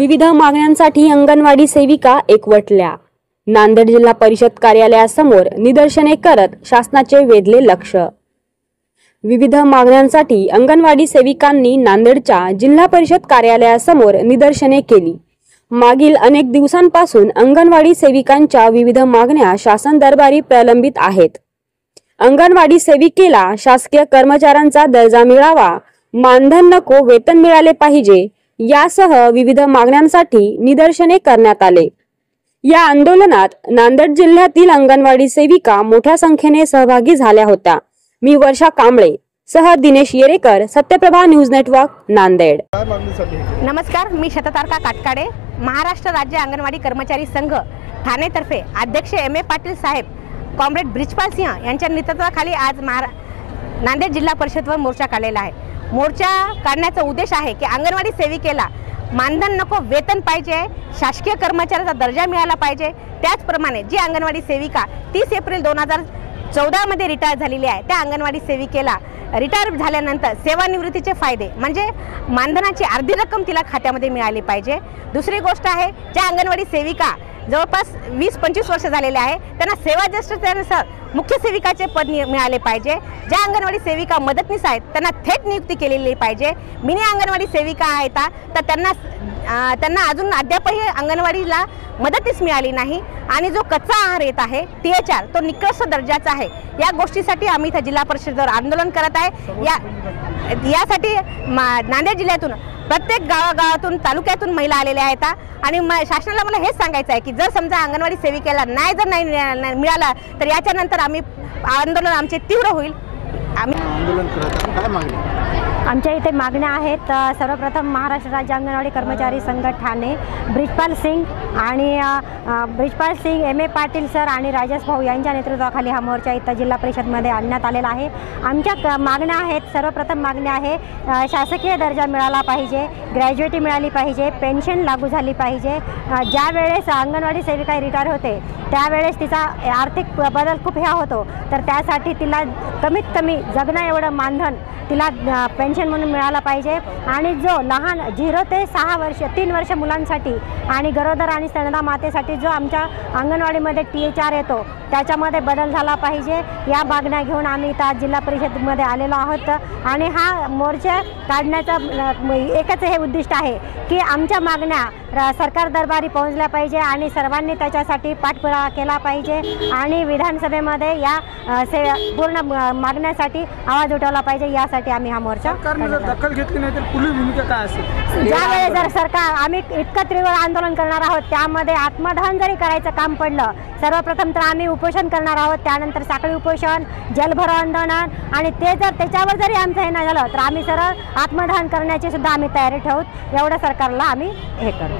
विविध मागण्यांसाठी अंगणवाडी सेविका एकवटल्या। नांदेड जिल्हा परिषद कार्यालयासमोर निदर्शने करत शासनाचे वेधले लक्ष। विविध मागण्यांसाठी अंगणवाडी सेविकांनी नांदेडच्या जिल्हा परिषद कार्यालयासमोर निदर्शने केली। मागील अनेक दिवसांपासून अंगणवाडी सेविकांच्या विविध मागण्या शासन दरबारी प्रलंबित आहेत। अंगणवाडी सेविकेला शासकीय कर्मचाऱ्यांचा दर्जा मिळावा, मानधन नको, वेतन मिळाले पाहिजे यासह विविध मागण्यांसाठी निदर्शने करण्यात आले। या आंदोलनात नांदेड जिल्ह्यातील अंगणवाडी सेविका मोठ्या संख्येने सहभागी झाल्या होत्या। मी वर्षा कांबळे सह दिनेश येरेकर, सत्यप्रभा न्यूज नेटवर्क, नांदेड। नमस्कार, मी शततारका काटकाडे, महाराष्ट्र राज्य अंगणवाडी कर्मचारी संघ ठाणे तर्फे अध्यक्ष एम.ए. पाटील साहेब, कॉम्रेड ब्रिजपाल सिंह यांच्या नेतृत्वाखाली आज नांदेड जिल्हा परिषदवर मोर्चा काढलेला आहे। मोर्चा काढण्याचा उद्देश आहे की अंगणवाडी सेविकेला मानधन नको, वेतन पाहिजे, शासकीय कर्मचाऱ्याचा दर्जा मिळाला पाहिजे। त्याचप्रमाणे जी अंगणवाडी सेविका 30 एप्रिल 2014 मध्ये रिटायर झालेली आहे, त्या अंगणवाडी सेविकेला रिटायर झाल्यानंतर सेवानिवृत्तीचे फायदे म्हणजे मानधनाची अर्धी रक्कम तिला खात्यामध्ये मिळाली पाहिजे। दुसरी गोष्ट आहे, ज्या अंगणवाडी सेविका जवळपास 20-25 वर्ष झालेले आहे त्यांना सेवा ज्येष्ठतेनुसार मुख्य सेविकाचे पद मिळाले पाहिजे। ज्या अंगणवाडी सेविका मदतनीस आहेत त्यांना थेट नियुक्ती केलेली पाहिजे। मिनी अंगणवाडी सेविका आहेत तर त्यांना अजून अद्यापही अंगणवाडीला मदतनीस मिळाली नाही आणि जो कच्चा आहार येत आहे THR तो निकृष्ट दर्जाचा आहे। या गोष्टीसाठी आम्ही इथे जिल्हा परिषदेवर आंदोलन करत आहे। यासाठी नांदेड जिल्ह्यातून प्रत्येक गावागावातून तालुक्यातून महिला आलेल्या आहेत आणि शासनाला मला हेच सांगायचं आहे की जर समजा अंगणवाडी सेविकेला न्याय जर नाही मिळाला तर याच्यानंतर आंदोलन आमचे तीव्र होईल। आम्ही आंदोलन करत काय मागणी आमच्या इथे मागण्या आहेत। सर्वप्रथम महाराष्ट्र राज्य अंगणवाडी कर्मचारी संघ ठाणे ब्रिजपाल सिंग एम.ए. पाटील सर आणि राजेश भाऊ यांच्या नेतृत्वाखाली हा मोर्चा इथं जिल्हा परिषदमध्ये आणण्यात आलेला आहे। आमच्या मागण्या आहेत, सर्वप्रथम मागण्या आहे शासकीय दर्जा मिळाला पाहिजे, ग्रॅज्युएटी मिळाली पाहिजे, पेन्शन लागू झाली पाहिजे। ज्या वेळेस अंगणवाडी सेविका रिटायर होते त्यावेळेस तिचा आर्थिक बदल खूप होतो, तर त्यासाठी तिला कमीत कमी जगणं एवढं मानधन तिला पेन्शन म्हणून मिळाला पाहिजे। आणि जो लहान 0 ते 6 वर्ष 3 वर्ष मुलांसाठी आणि गरोदर आणि स्तनदा मातेसाठी जो आमच्या अंगणवाडीमध्ये THR येतो त्याच्यामध्ये बदल झाला पाहिजे। या मागण्या घेऊन आम्ही इथं जिल्हा परिषदेमध्ये आलेलो आहोत आणि हा मोर्चा काढण्याचा एकच हे उद्दिष्ट आहे की आमच्या मागण्या सरकार दरबारी पोहोचल्या पाहिजे आणि सर्वांनी त्याच्यासाठी पाठपुरावा केला पाहिजे आणि विधानसभेमध्ये या पूर्ण मागण्यासाठी आवाज उठवला पाहिजे। यासाठी आम्ही हा मोर्चा दखल घेतली नाही तर पुढील भूमिका काय असेल? ज्यावेळेस जर सरकार आम्ही इतकं तीव्र आंदोलन करणार आहोत, त्यामध्ये आत्मदहन जरी करायचं काम पडलं, सर्वप्रथम तर आम्ही उपोषण करणार आहोत, त्यानंतर साखळी उपोषण, जलभरो आंदोलन आणि त्याच्यावर जरी आमचं हे नाही झालं तर आम्ही सरळ आत्मदहन करण्याची सुद्धा आम्ही तयारी ठेवू। एवढं सरकारला आम्ही हे करतो।